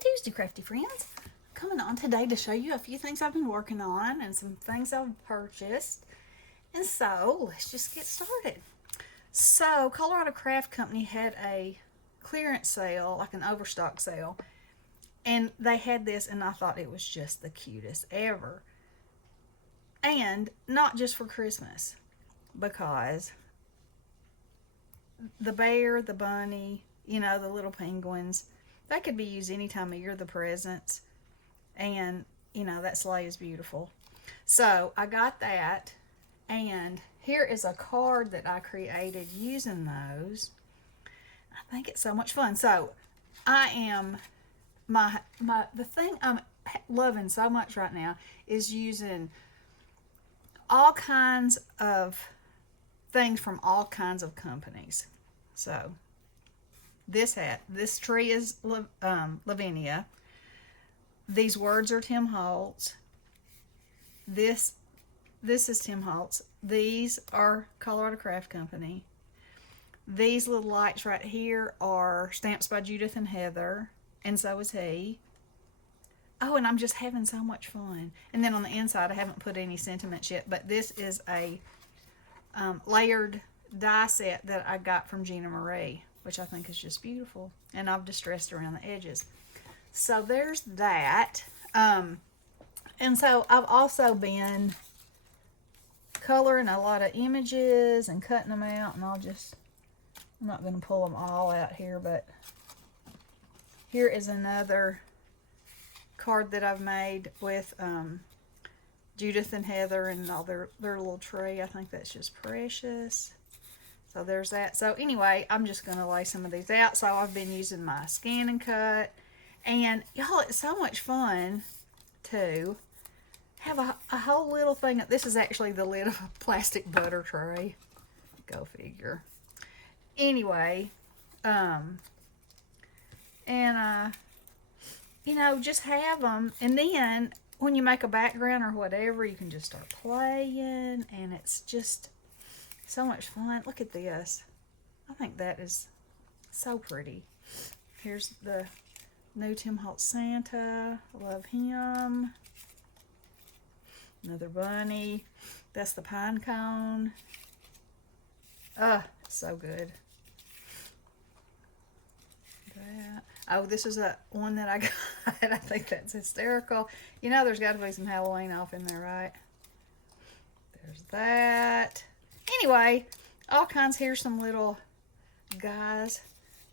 Tuesday, Crafty Friends. I'm coming on today to show you a few things I've been working on and some things I've purchased. And so, let's just get started. So, Colorado Craft Company had a clearance sale, like an overstock sale, and they had this, and I thought it was just the cutest ever. And not just for Christmas, because the bear, the bunny, the little penguins, they could be used any time of year, the presents. And, that sleigh is beautiful. So I got that. And here is a card that I created using those. I think it's so much fun. So I am the thing I'm loving so much right now is using all kinds of things from all kinds of companies. So this tree is Lavinia. These words are Tim Holtz. This is Tim Holtz. These are Colorado Craft Company. These little lights right here are stamps by Judith and Heather, and so is he. Oh, and I'm just having so much fun. And then on the inside, I haven't put any sentiments yet, but this is a layered die set that I got from Gina Marie, which I think is just beautiful. And I've distressed around the edges. So there's that. And so I've also been coloring a lot of images and cutting them out, and I'm not going to pull them all out here, but here is another card that I've made with Judith and Heather and all their little tree. I think that's just precious. So there's that. So anyway, I'm just going to lay some of these out. So I've been using my scan and cut. And y'all, it's so much fun to have a whole little thing. This is actually the lid of a plastic butter tray. Go figure. Anyway, just have them. And then when you make a background or whatever, you can just start playing. And it's just so much fun. Look at this. I think that is so pretty. Here's the new Tim Holtz Santa. I love him. Another bunny. That's the pine cone. So good. That. Oh, this is one that I got. I think that's hysterical. There's got to be some Halloween off in there, right? There's that. Anyway, all kinds. Here's some little guys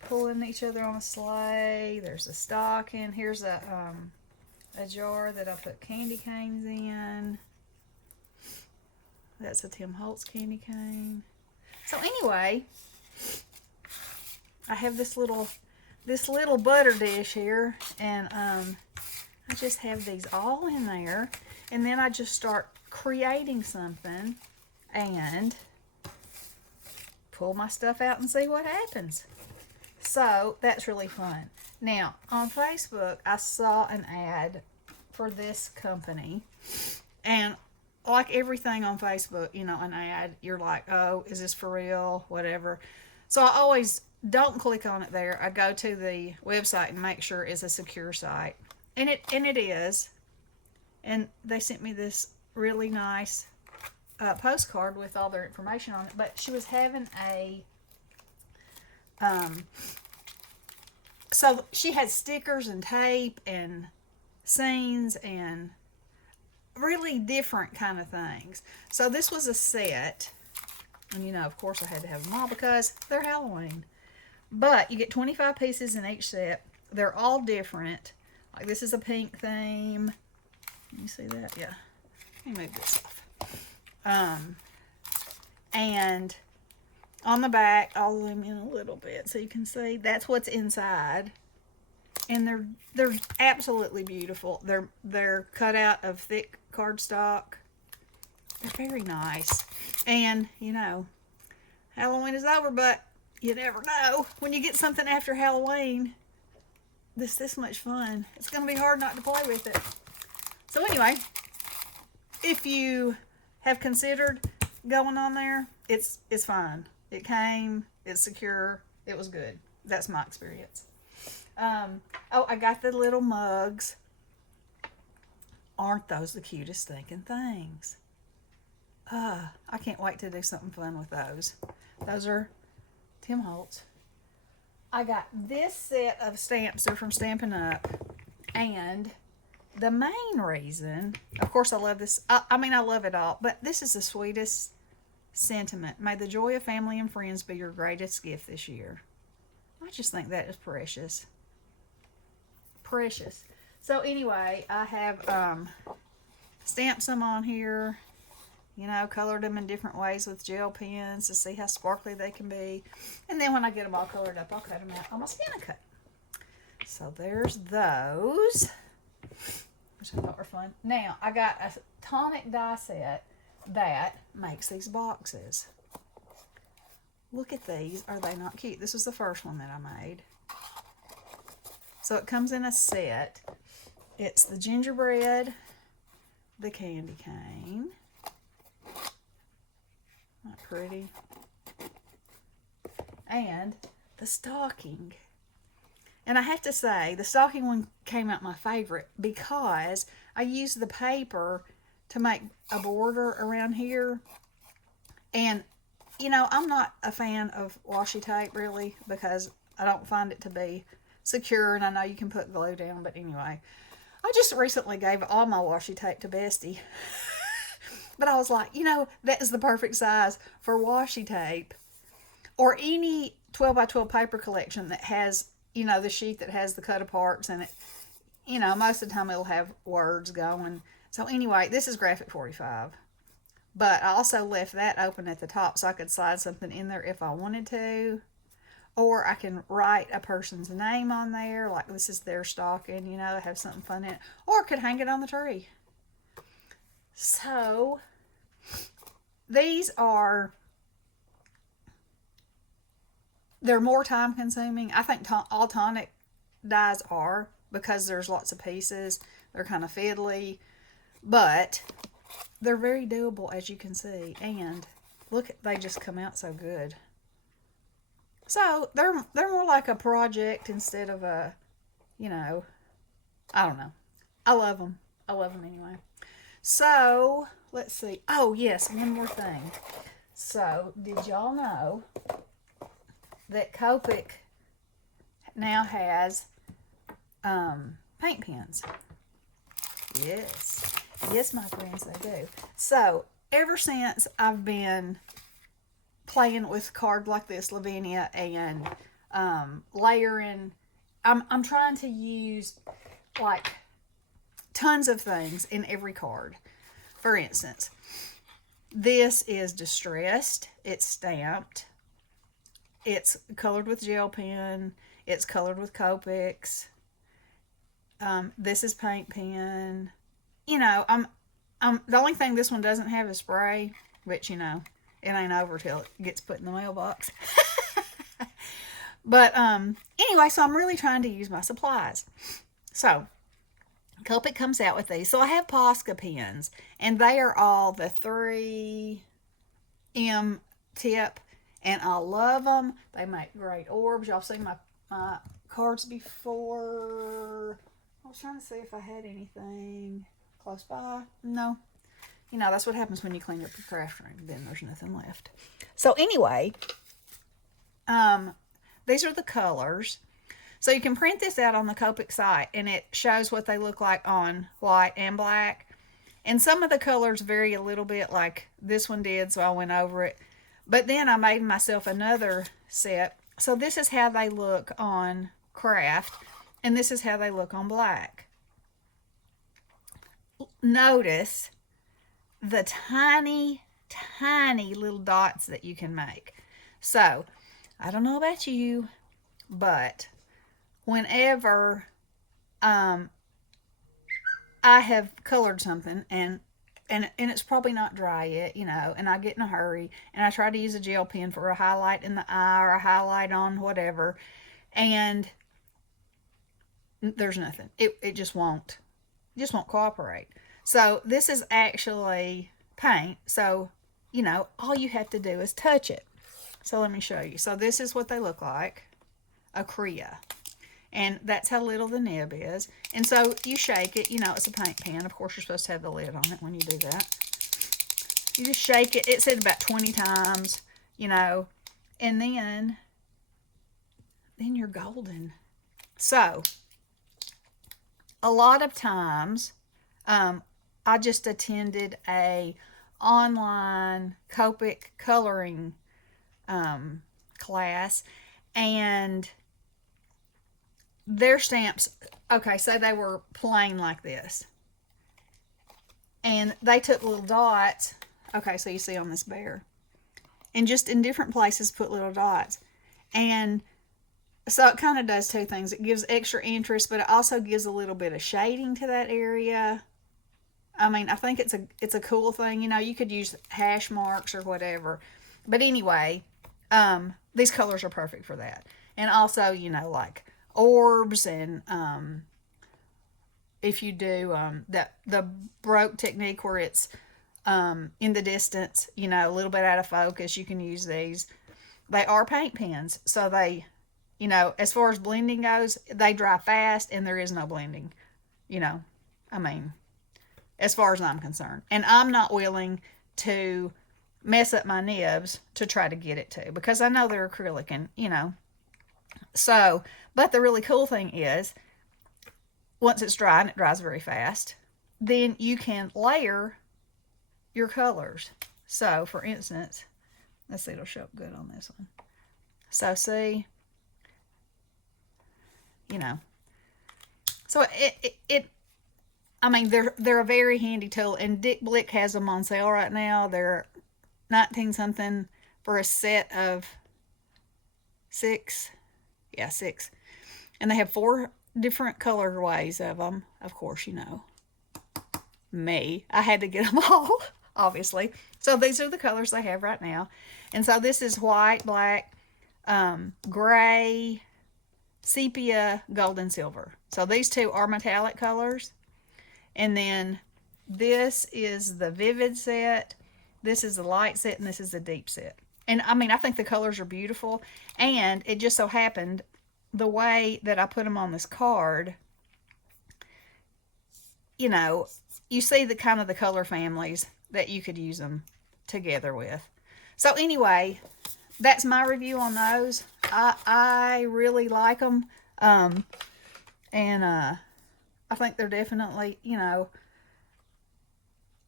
pulling each other on a sleigh. There's a stocking. Here's a jar that I put candy canes in. That's a Tim Holtz candy cane. So anyway, I have this little butter dish here, and I just have these all in there, and then I just start creating something and pull my stuff out and see what happens. So that's really fun. Now, on Facebook, I saw an ad for this company, and like everything on Facebook, an ad, you're like, oh, is this for real? Whatever. So I always don't click on it there. I go to the website and make sure it's a secure site. And it is. And they sent me this really nice postcard with all their information on it. But she was having so she had stickers and tape and scenes and really different kind of things. So this was a set. And of course I had to have them all because they're Halloween. But you get 25 pieces in each set. They're all different. Like this is a pink theme. Can you see that? Yeah. Let me move this off. And on the back, I'll zoom in a little bit so you can see. That's what's inside. And they're absolutely beautiful. They're cut out of thick cardstock. They're very nice. And, Halloween is over, but you never know. When you get something after Halloween, this much fun. It's going to be hard not to play with it. So anyway, if you have considered going on there, it's fine. It came, it's secure, it was good. That's my experience. Oh, I got the little mugs. Aren't those the cutest stinking things? I can't wait to do something fun with those. Those are Tim Holtz. I got this set of stamps. They're from Stampin' Up. And the main reason, of course, I love this. I mean, I love it all, but this is the sweetest sentiment. May the joy of family and friends be your greatest gift this year. I just think that is precious. Precious. So anyway, I have stamped some on here. You know, colored them in different ways with gel pens to see how sparkly they can be. And then when I get them all colored up, I'll cut them out on my ScanNCut. So there's those, which I thought were fun. Now, I got a tonic die set that makes these boxes. Look at these. Are they not cute? This was the first one that I made. So it comes in a set. It's the gingerbread, the candy cane. Not pretty. And the stocking. And I have to say, the stocking one came out my favorite because I used the paper to make a border around here. And, you know, I'm not a fan of washi tape, really, because I don't find it to be secure. And I know you can put glue down, but anyway. I just recently gave all my washi tape to Bestie. But I was like, you know, that is the perfect size for washi tape or any 12 by 12 paper collection that has, you know, the sheet that has the cut aparts in it. You know, most of the time it'll have words going. So anyway, this is graphic 45. But I also left that open at the top so I could slide something in there if I wanted to. Or I can write a person's name on there, like this is their stocking, you know, have something fun in it. Or I could hang it on the tree. So, these are, they're more time consuming. I think all tonic dies are because there's lots of pieces. They're kind of fiddly, but they're very doable as you can see. And look, they just come out so good. So, they're more like a project instead of a, you know, I don't know. I love them. I love them anyway. So, let's see. Oh, yes, one more thing. So, did y'all know that Copic now has paint pens? Yes. Yes, my friends, they do. So, ever since I've been playing with cards like this, Lavinia, and layering, I'm trying to use, like, tons of things in every card. For instance, this is distressed. It's stamped. It's colored with gel pen. It's colored with Copics. This is paint pen. You know, the only thing this one doesn't have is spray, which, you know, it ain't over till it gets put in the mailbox. But anyway, so I'm really trying to use my supplies. So Copic comes out with these. So I have Posca pens, and they are all the 3M tip, and I love them. They make great orbs. Y'all seen my cards before. I was trying to see if I had anything close by. No. You know, that's what happens when you clean up your craft room. Then there's nothing left. So anyway, these are the colors. So you can print this out on the Copic site, and it shows what they look like on white and black. And some of the colors vary a little bit, like this one did, so I went over it. But then I made myself another set. So this is how they look on craft, and this is how they look on black. Notice the tiny, tiny little dots that you can make. So, I don't know about you, but whenever I have colored something and it's probably not dry yet, you know, and I get in a hurry and I try to use a gel pen for a highlight in the eye or a highlight on whatever, and there's nothing. It just won't cooperate. So this is actually paint. So, you know, all you have to do is touch it. So let me show you. So this is what they look like, acrylic. And that's how little the nib is. And so you shake it. You know, it's a paint pan. Of course, you're supposed to have the lid on it when you do that. You just shake it. It said about 20 times, you know, and then you're golden. So, a lot of times, I just attended a online Copic coloring class, and their stamps, okay, so they were plain like this, and they took little dots, okay, so you see on this bear, and just in different places put little dots, and so it kind of does two things. It gives extra interest, but it also gives a little bit of shading to that area. I mean, I think it's a cool thing. You know, you could use hash marks or whatever. But anyway, these colors are perfect for that. And also, you know, like orbs, and if you do the broke technique where it's in the distance, you know, a little bit out of focus, you can use these. They are paint pens, so they, you know, as far as blending goes, they dry fast and there is no blending. You know, I mean, as far as I'm concerned. And I'm not willing to mess up my nibs to try to get it to, because I know they're acrylic and, you know. So, but the really cool thing is, once it's dry, and it dries very fast, then you can layer your colors. So, for instance, let's see, it'll show up good on this one. So, see, you know, so I mean, they're a very handy tool, and Dick Blick has them on sale right now. They're 19 something for a set of 6. Yeah, 6. And they have 4 different colorways of them. Of course, you know, me. I had to get them all, obviously. So these are the colors they have right now. And so this is white, black, gray, sepia, gold, and silver. So these two are metallic colors. And then this is the vivid set, this is the light set, and this is the deep set. And I mean, I think the colors are beautiful. And it just so happened, the way that I put them on this card, you know, you see the kind of the color families that you could use them together with. So anyway, that's my review on those. I really like them. I think they're definitely, you know,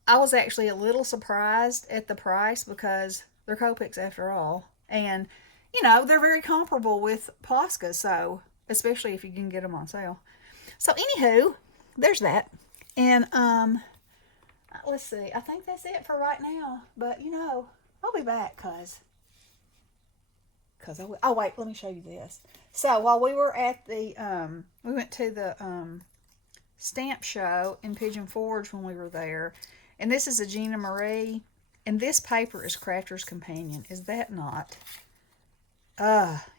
I was actually a little surprised at the price, because they're Copics after all. And, you know, they're very comparable with Posca, so, especially if you can get them on sale. So, anywho, there's that. And, let's see, I think that's it for right now. But, you know, I'll be back, because oh, wait, let me show you this. So, while we were at the, we went to the, stamp show in Pigeon Forge when we were there, and this is a Gina Marie, and this paper is Crafter's Companion. Is that not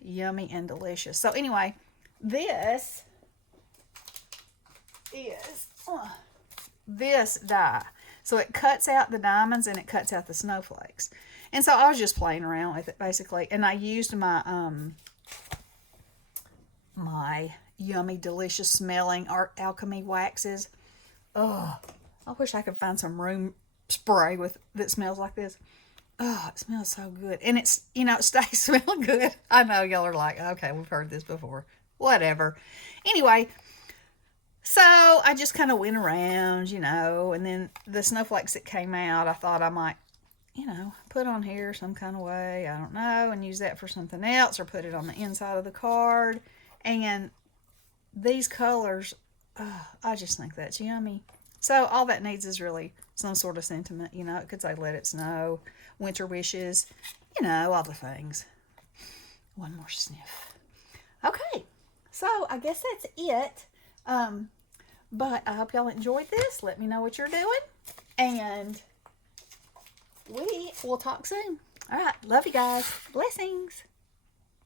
yummy and delicious? So anyway, this is this die. So it cuts out the diamonds and it cuts out the snowflakes. And so I was just playing around with it basically, and I used my my yummy, delicious smelling Art Alchemy waxes. Oh, I wish I could find some room spray that smells like this. Oh, it smells so good. And it's, you know, it stays smelling good. I know y'all are like, okay, we've heard this before. Whatever. Anyway, so I just kind of went around, you know, and then the snowflakes that came out, I thought I might, you know, put on here some kind of way. I don't know. And use that for something else, or put it on the inside of the card. And these colors, I just think that's yummy. So all that needs is really some sort of sentiment. You know, it could say let it snow, winter wishes, you know, all the things. One more sniff. Okay, so I guess that's it. But I hope y'all enjoyed this. Let me know what you're doing. And we will talk soon. All right, love you guys. Blessings.